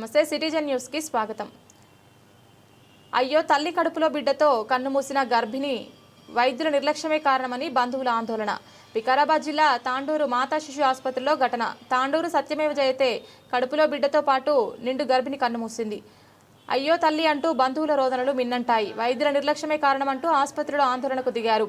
నమస్తే citizen news కి స్వాగతం. అయ్యో తల్లి కడుపులో బిడ్డతో కన్నుమూసిన గర్భిణి వైద్యుల నిర్లక్ష్యమే కారణమని బంధువుల ఆందోళన. వికారాబాద్ జిల్లా తాండూరు మాతా శిశు ఆసుపత్రిలో ఘటన. తాండూరు సత్యమేవ జయతే కడుపులో బిడ్డతో పాటు నిండు గర్భిణి కన్నుమూసింది. అయ్యో తల్లి అంటూ బంధువుల రోదనలు మిన్నంటాయి. వైద్యుల నిర్లక్ష్యమే కారణమంటూ ఆసుపత్రిలో ఆందోళనకు దిగారు.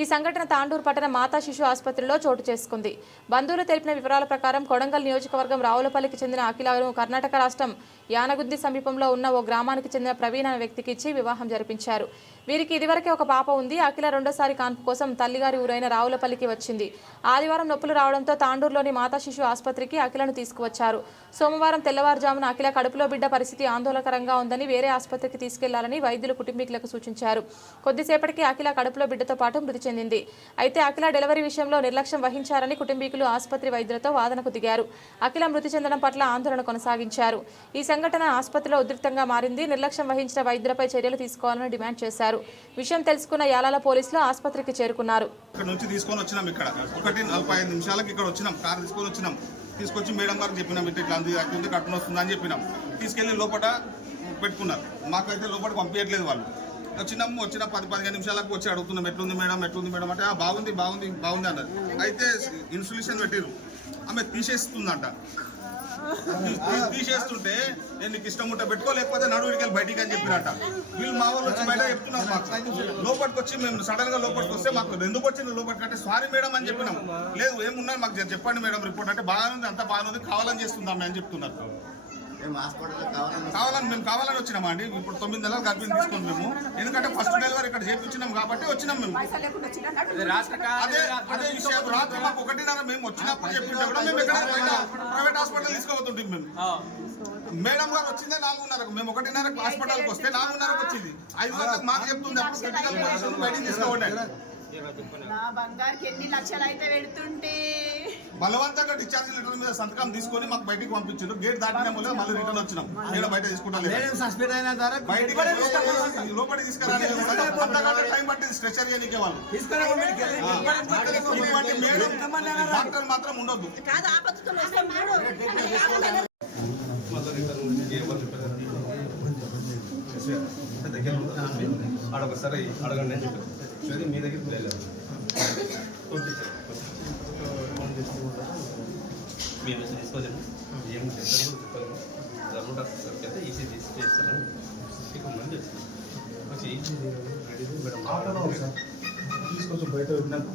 ఈ సంఘటన తాండూరు పట్టణ మాతా శిశు ఆసుపత్రిలో చోటు చేసుకుంది. బంధువులు తెలిపిన వివరాల ప్రకారం కొడంగల్ నియోజకవర్గం రావులపల్లికి చెందిన అఖిలను కర్ణాటక రాష్ట్రం యానగుంది సమీపంలో ఉన్న ఓ గ్రామానికి చెందిన ప్రవీణ్ అనే వ్యక్తికి ఇచ్చి వివాహం జరిపించారు. వీరికి ఇదివరకే ఒక పాప ఉంది. అఖిల రెండోసారి కాన్పు కోసం తల్లిగారి ఊరైన రావులపల్లికి వచ్చింది. ఆదివారం నొప్పులు రావడంతో తాండూరులోని మాతా శిశు ఆసుపత్రికి అఖిలను తీసుకువచ్చారు. సోమవారం తెల్లవారుజామున అఖిల కడుపులో బిడ్డ పరిస్థితి ఆందోళనకరంగా ఉందని వేరే ఆసుపత్రికి తీసుకెళ్లాలని వైద్యులు కుటుంబీకులకు సూచించారు. కొద్దిసేపటికి అఖిల కడుపులో బిడ్డతో పాటు మృతి చెందింది. అయితే అఖిల డెలివరీ విషయంలో నిర్లక్ష్యం వహించారని కుటుంబీకులు ఆసుపత్రి వైద్యులతో వాదనకు దిగారు. అఖిల మృతి చెందడం పట్ల ఆందోళన కొనసాగించారు. ఈ సంఘటన ఆసుపత్రిలో ఉద్రిక్తంగా మారింది. నిర్లక్ష్యం వహించిన వైద్యులపై చర్యలు తీసుకోవాలని డిమాండ్ చేశారు. విషయం తెలుసుకున్న యాలాల పోలీసులు ఆసుపత్రికి చేరుకున్నారు. ఇక్కడ నుంచి తీసుకొని వచ్చినాం. ఇక్కడ 1:45 నిమిషాలకు ఇక్కడ వచ్చినాం. కారు తీసుకొని వచ్చినాం. తీసుకొచ్చి మేడం గారికి చెప్పినాం, ఇట్లా అట్టుంది కట్టుని వస్తుందని చెప్పినాం. తీసుకెళ్లి లోపల పెట్టుకున్నారు. మాకైతే లోపల పంపించట్లేదు వాళ్ళు. వచ్చిన 10-15 నిమిషాలకు వచ్చి అడుగుతున్నాం, ఎట్లుంది మేడం అంటే బాగుంది బాగుంది బాగుంది అన్నారు. అయితే ఇన్సులేషన్ పెట్టిరు, ఆమె తీసేస్తుందంట. తీసేస్తుంటే నేను నీకు ఇష్టం ఉంటే పెట్టుకో, లేకపోతే నడువుడికి వెళ్ళి బయటికి అని చెప్పినట్ట. వీళ్ళు మా వాళ్ళు వచ్చి బయట చెప్తున్నారు. మాకు లోపలికి వచ్చి మేము సడన్ గా లోపలికి వస్తే మాకు ఎందుకు వచ్చింది లోపలికి అంటే సారీ మేడం అని చెప్పినాం. లేదు ఏమున్నారు మాకు చెప్పండి మేడం రిపోర్ట్ అంటే బాగానే అంత బాగానే కావాలని చేస్తుందాం అని చెప్తున్నారు. కావాలని వచ్చినామా అండి. ఇప్పుడు 9 నెలలు గర్భిణి తీసుకుని మేము, ఎందుకంటే ఫస్ట్ డెలివరీ ఇక్కడ చేయించినాం కాబట్టి వచ్చినాం మేము. అదే విషయం రాత్రి మాకు 1:30 మేము వచ్చినప్పుడు చెప్పింటే కూడా మేము ఎక్కడ ప్రైవేట్ హాస్పిటల్ తీసుకోబోతుంటాం. మేము మేడం గారు వచ్చిందే 4:30కు, మేము 1:30 హాస్పిటల్కి వస్తే 4:30కు వచ్చింది. 5 గంటలకు మాకు చెప్తుంది అప్పుడు క్రిటికల్ పొజిషన్ బయటికి తీసుకోబడ్డాయి. నా బంగారుకి ఎన్ని లక్షలు అయితే పెడుతుంటే బలవంతంగా డిశ్చార్జ్ లెటర్ మీద సంతకం తీసుకొని మాకు బయటికి పంపించారు. గేట్ దాటిన వల్ల మళ్ళీ రిటర్న్ వచ్చినాం. ఇక్కడ బయట తీసుకుంటాం, లోపలికి తీసుకురాలి. టైం పట్టింది స్ట్రెచర్ చేయడానికి. వాళ్ళు డాక్టర్ మాత్రం ఉండొద్దు. అడొకసారి అడగండి అని చెప్పారు. సరే మీ దగ్గరికి వెళ్ళారు. మీరు తీసుకోలేదు ఏం చేస్తారు చెప్పారు. జర్మన్ డాక్టర్ సార్కి అయితే ఈసీ చేస్తారని మంది చేస్తాను. వచ్చి ఈసీ రెడీ మేడం తీసుకొచ్చి బయట పెట్టినాక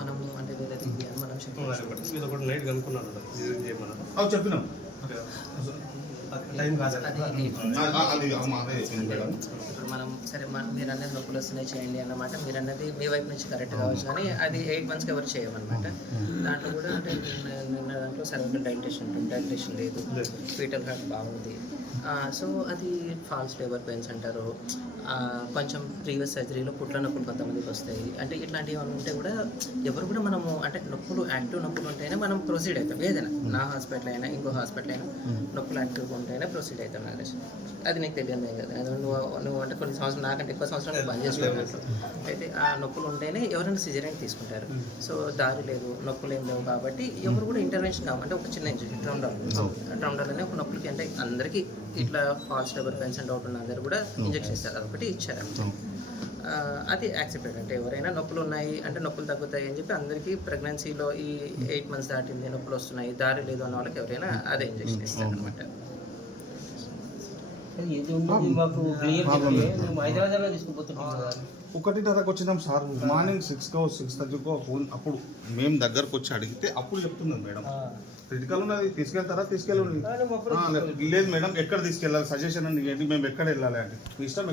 మనము అంటే మీరు ఒకటి నైట్ కనుక్కున్నాను చెప్పినాం. ఇప్పుడు మనం సరే మీరు అన్నది నొప్పులు వస్తున్నాయి చేయండి అన్నమాట. మీరు అన్నది మీ వైపు నుంచి కరెక్ట్ కావచ్చు, కానీ అది 8 monthsకి ఎవరు చేయమన్నమాట. దాంట్లో కూడా అంటే నిన్న దాంట్లో సర్వైకల్ డైలటేషన్ లేదు, ఫీటల్ హార్ట్ బాగుంది. సో అది ఫాల్స్ లేబర్ పెయిన్స్ అంటారు. కొంచెం ప్రీవియస్ సర్జరీలో పుట్ల నొప్పులు కొంతమందికి వస్తాయి. అంటే ఇట్లాంటివి ఉంటే కూడా ఎవరు కూడా మనము అంటే నొప్పులు యాక్టివ్ నొప్పులు ఉంటేనే మనం ప్రొసీడ్ అవుతాం. ఏదైనా నా హాస్పిటల్ అయినా ఇంకో హాస్పిటల్ అయినా నొప్పులు యాక్టివ్గా ఉంటేనే ప్రొసీడ్ అవుతాం. నాగేష్ అది నీకు తెలియదు కదా. నువ్వు అంటే కొన్ని సంవత్సరాలు నాకంటే ఎక్కువ సంవత్సరాలు బంద్ చేసుకోవచ్చు. అయితే ఆ నొప్పులు ఉంటేనే ఎవరైనా సిజరీన్ తీసుకుంటారు. సో దారి లేదు, నొప్పులు ఏం లేవు కాబట్టి ఎవరు కూడా ఇంటర్వెన్షన్ కావాలంటే ఒక చిన్న ఇంజెక్షన్ ట్రౌండాల్ అనే ఒక నొప్పులకి అంటే అందరికీ ఇట్లా false labour pains and doubt ఉన్న అందరూ కూడా ఇంజెక్షన్ ఇస్తారు. అదొకటి ఇచ్చారు. అది యాక్సెప్టెడ్. అంటే ఎవరైనా నొప్పులు ఉన్నాయి అంటే నొప్పులు తగ్గుతాయి అని చెప్పి అందరికీ ప్రెగ్నెన్సీలో ఈ 8 months దాటింది నొప్పులు వస్తున్నాయి దారి లేదు అన్న వాళ్ళకి ఎవరైనా అదే ఇంజెక్షన్ ఇస్తారు అనమాట. 1:30కు వచ్చినాం సార్. మార్నింగ్ 6:30కో ఫోన్ అప్పుడు మేము దగ్గరకు వచ్చి అడిగితే అప్పుడు చెప్తున్నాం మేడం క్రిటికల్ ఉన్నది తీసుకెళ్తారా తీసుకెళ్ళండి. లేదు మేడం ఎక్కడ తీసుకెళ్ళాలి సజెషన్ అండి ఏంటి, మేము ఎక్కడ వెళ్ళాలి అంటే మీ ఇష్టం.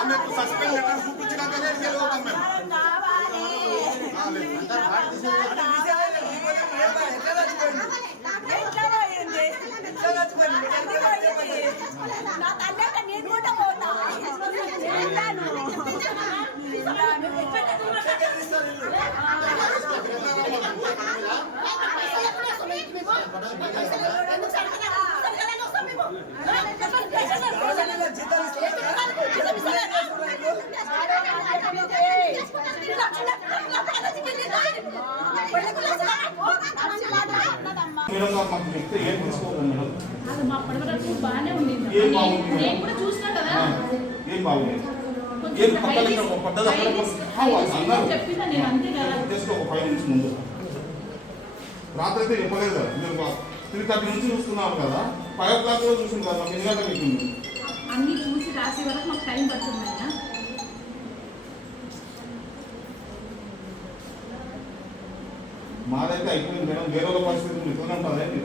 ఆమెకు సస్పెండ్ లెటర్ చూపించినాకనే గెలవుతాం మేము. మేడం గారు మాకు చెప్తే ఏం తీసుకోవాలి మేడం? అది మా అప్పటివరకు బాగానే ఉంది. ఏం బాగుంది? నేను కూడా చూసినా కదా. ఏం బాగుంది? కొంచెం ఏం పక్కన ఇక్కడ ఒక పద్ధతి అక్కడ అన్నారు చెప్పినా నేను అంతే కదా. జస్ట్ ఒక 5 నిమిషం ముందు రాత్రి అయితే చెప్పలేదు కదా. మీరు 3:30 నుంచి చూస్తున్నారు కదా, 5 o'clock లో చూసింది కదా, మాకు ఎన్ని గంటలకు ఎక్కింది? అన్ని చూసి రాసే వరకు మాకు టైం పడుతుంది ఆయన. మాదైతే అయిపోయింది మేడం. వేరే వాళ్ళ పరిస్థితి ఇట్లనే ఉంటుంది ఏంటి?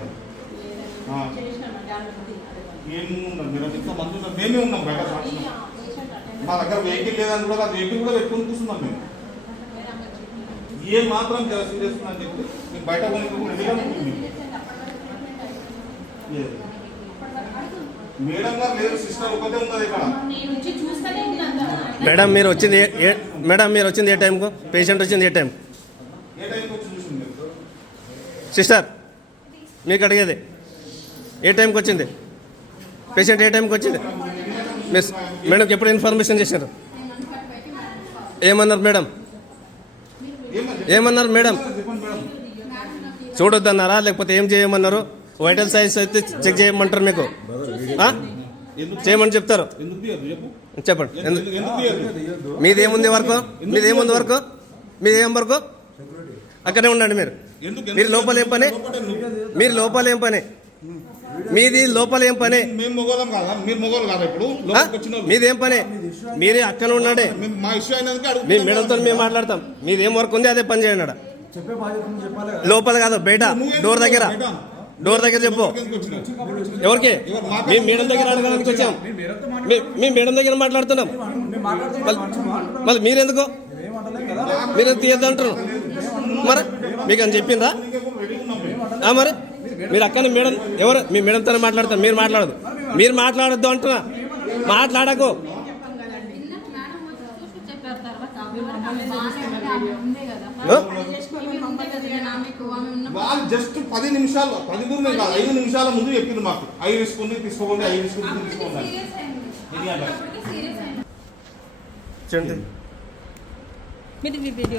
ఏముండదు మేడం, ఇంత మంది ఉన్నారు, మేమే ఉన్నాం బయట సాక్షి. మా దగ్గర వెహికల్ లేదని కూడా వెహికల్ కూడా పెట్టుకొని కూర్చున్నాం మేము. ఏ మాత్రం సీరియస్ అని చెప్పి మీకు బయట కొనుక్కు రెడీగా ఉంటుంది. మేడం గారు లేదు, సిస్టర్ ఒకటే ఉన్నది ఇక్కడ. నేను వచ్చి చూస్తూనే ఉన్నాను కదా. మేడం మీరు వచ్చింది మేడం మీరు వచ్చింది ఏ టైంకు? పేషెంట్ వచ్చింది ఏ టైం? ఏ టైంకి వచ్చి చూసింది? సిస్టర్ మీకు అడిగేది ఏ టైంకి వచ్చింది? పేషెంట్ ఏ టైంకి వచ్చింది? మిస్ మేడంకి ఎప్పుడు ఇన్ఫర్మేషన్ చేశారు? ఏమన్నారు మేడం? ఏమన్నారు మేడం? చెప్పండి మేడం. చూడొద్దన్నారా లేకపోతే ఏం చేయమన్నారు? వైటల్ సైన్స్ అయితే చెక్ చేయమంటారు మీకు ఆ? చేయమని చెప్తారు. ఎందుకు తీయద్దు చెప్పు? చెప్పండి ఎందుకు తీయద్దు? మీదేముంది వరకు? మీదేముంది వరకు? మీదేం వరకు? అక్కడే ఉండండి మీరు. మీరు లోపల ఏం పని? మీరు లోపల ఏం పని? మీది లోపల ఏం పని? మేము మొగోళం కాదా? మీరు మొగోలు కాదా? ఇప్పుడు లోపలికి వచ్చిన వాళ్ళు. మీదేం పని? మీరే అక్కడ ఉండండి. మా ఇష్యూ అయినందుకు మీ మేడంతో మేము మాట్లాడతాం. మీదేం వర్క్ ఉంది అదే పని చేయండి. ఆడ లోపల కాదు, బయట డోర్ దగ్గర. డోర్ దగ్గర చెప్పు. ఎవరికి? మీ మేడం దగ్గర అడగడానికి వచ్చాం. మీ మేడం దగ్గర మాట్లాడుతున్నాం. మళ్ళీ మీరెందుకు తీయద్దు అంటారు? మరి మీకు అని చెప్పిండ్రా? మరి మీరు అక్కడ మేడం ఎవరు? మీ మేడంతో మాట్లాడతారు. మీరు మాట్లాడదు. మీరు మాట్లాడద్దు అంటున్నా. మాట్లాడకు. వాళ్ళు జస్ట్ 10 నిమిషాలు 10 కూడా కాదు 5 నిమిషాల ముందు చెప్పింది మాకు. ఐ రిస్క్ ఉంది తీసుకోండి, ఐ రిస్క్ ఉంది తీసుకోండి. చూడండి.